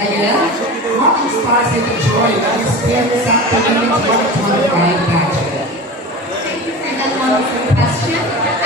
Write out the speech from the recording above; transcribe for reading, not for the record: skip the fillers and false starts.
Again, what inspires you to join and experience that dynamic 125 pageant? Thank you for that wonderful question.